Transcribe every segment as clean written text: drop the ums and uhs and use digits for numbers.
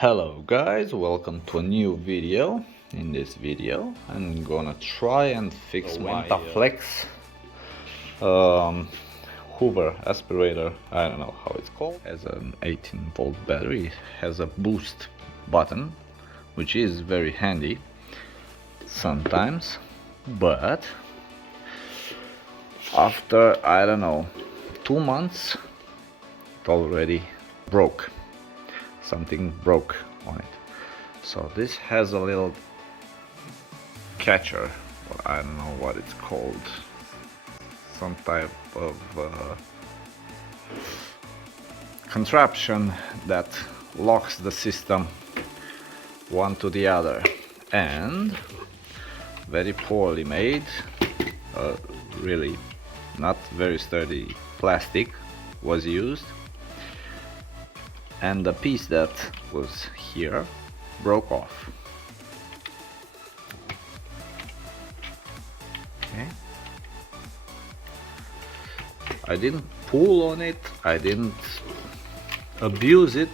Hello guys, welcome to a new video. In this video I'm gonna try and fix my Rowenta Flex hoover aspirator. I don't know how it's called. It has an 18-volt battery. It has a boost button, which is very handy sometimes, but after, I don't know, 2 months it already broke. Something broke on it. So this has a little catcher, or I don't know what it's called, some type of contraption that locks the system one to the other, and very poorly made, really not very sturdy plastic was used, and the piece that was here broke off. Okay. I didn't pull on it, I didn't abuse it,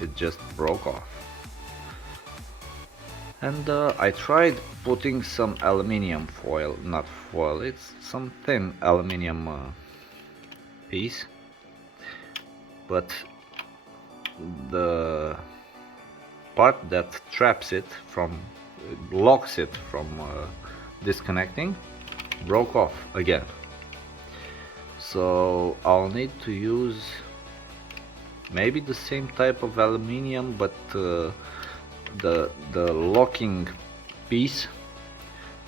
it just broke off. And I tried putting some aluminium foil, not foil, it's some thin aluminium piece, but the part that traps it from, locks it from disconnecting, broke off again. So I'll need to use maybe the same type of aluminium, but the locking piece,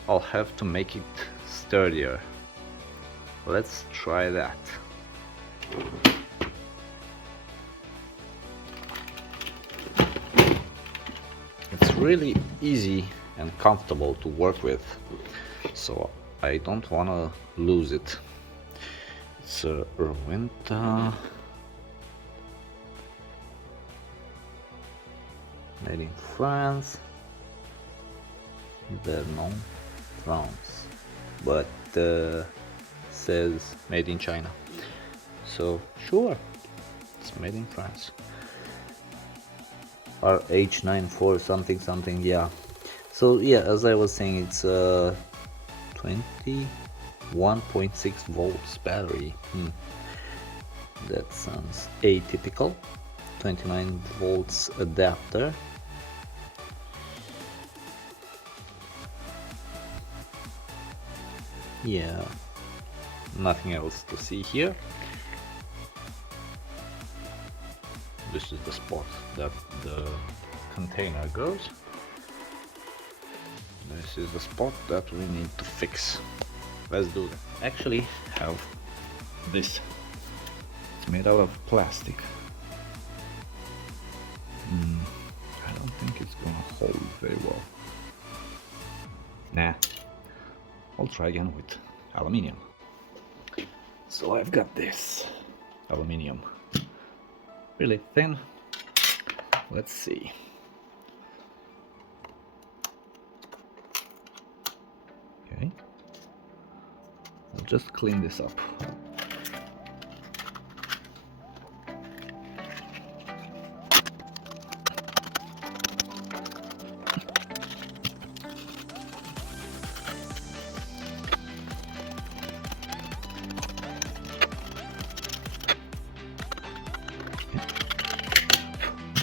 I'll have to make it sturdier. Let's try that. It's really easy and comfortable to work with, so I don't want to lose it. It's a Rowenta, made in France. They're non France, but says made in China, so sure, it's made in France. RH94 something something, yeah. So yeah, as I was saying, it's a 21.6 volts battery. That sounds atypical. 29 volts adapter. Yeah, nothing else to see here. This is the spot that the container goes. This is the spot that we need to fix. Let's do that. Actually have this. It's made out of plastic. I don't think it's gonna hold very well. Nah, I'll try again with aluminium. So I've got this aluminium, really thin. Let's see. Okay, I'll just clean this up.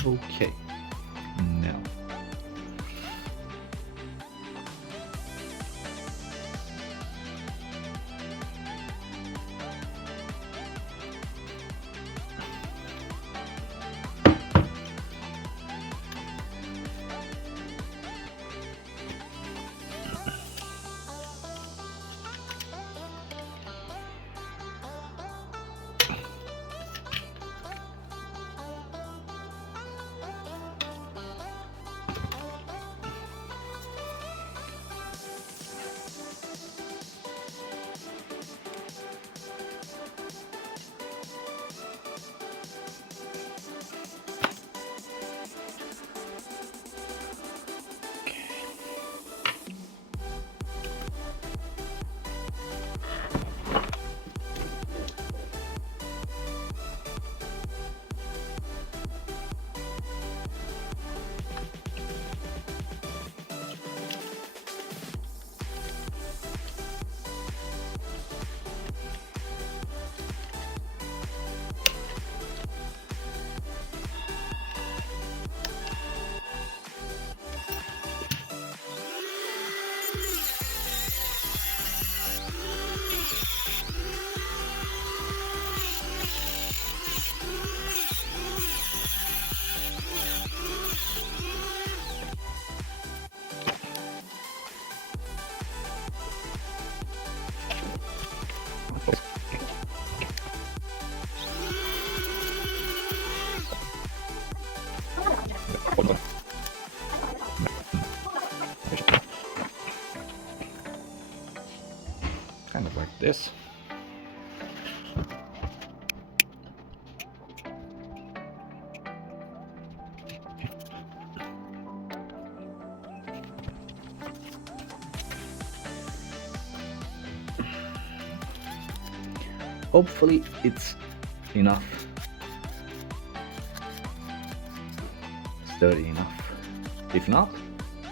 Okay, now Kind of like this. Hopefully it's enough, sturdy enough. If not,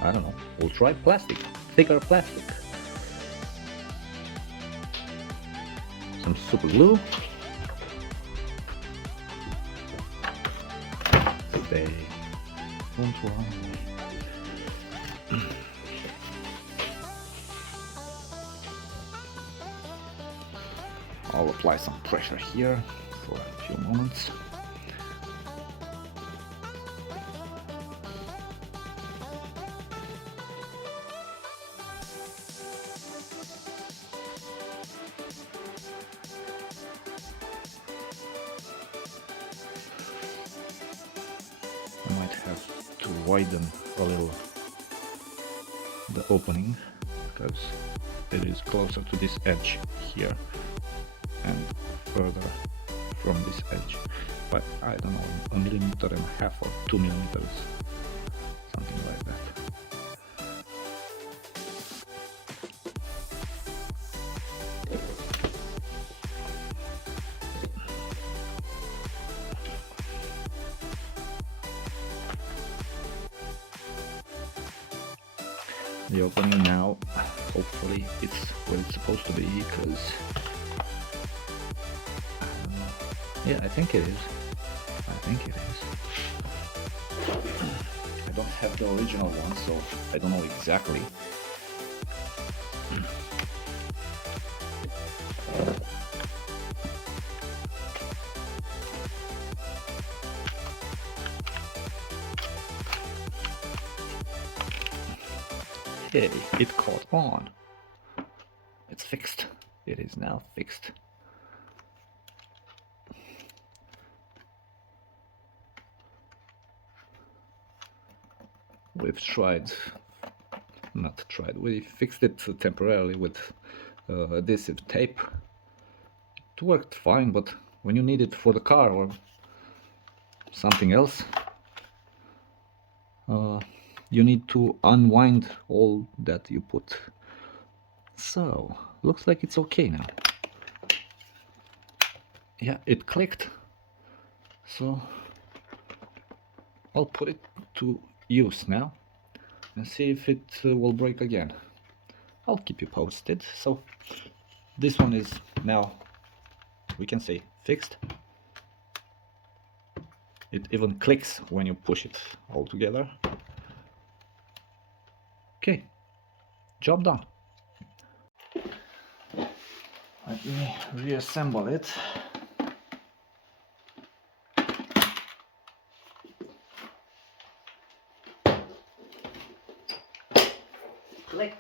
I don't know, we'll try plastic, thicker plastic. Some super glue. They don't want. I'll apply some pressure here for a few moments. I might have to widen a little the opening because it is closer to this edge here and further from this edge, but I don't know, 1.5 millimeters or 2 millimeters, something like that. The opening now, hopefully it's where it's supposed to be, because yeah, I think it is. I don't have the original one, so I don't know exactly. Hey, it caught on. It's fixed. It is now fixed. We fixed it temporarily with adhesive tape. It worked fine, but when you need it for the car or something else, you need to unwind all that you put. So, looks like it's okay now. Yeah, it clicked. So, I'll put it to use now and see if it will break again. I'll keep you posted. So, this one is now, we can say, fixed. It even clicks when you push it all together. Okay, job done. Let me reassemble it. Click.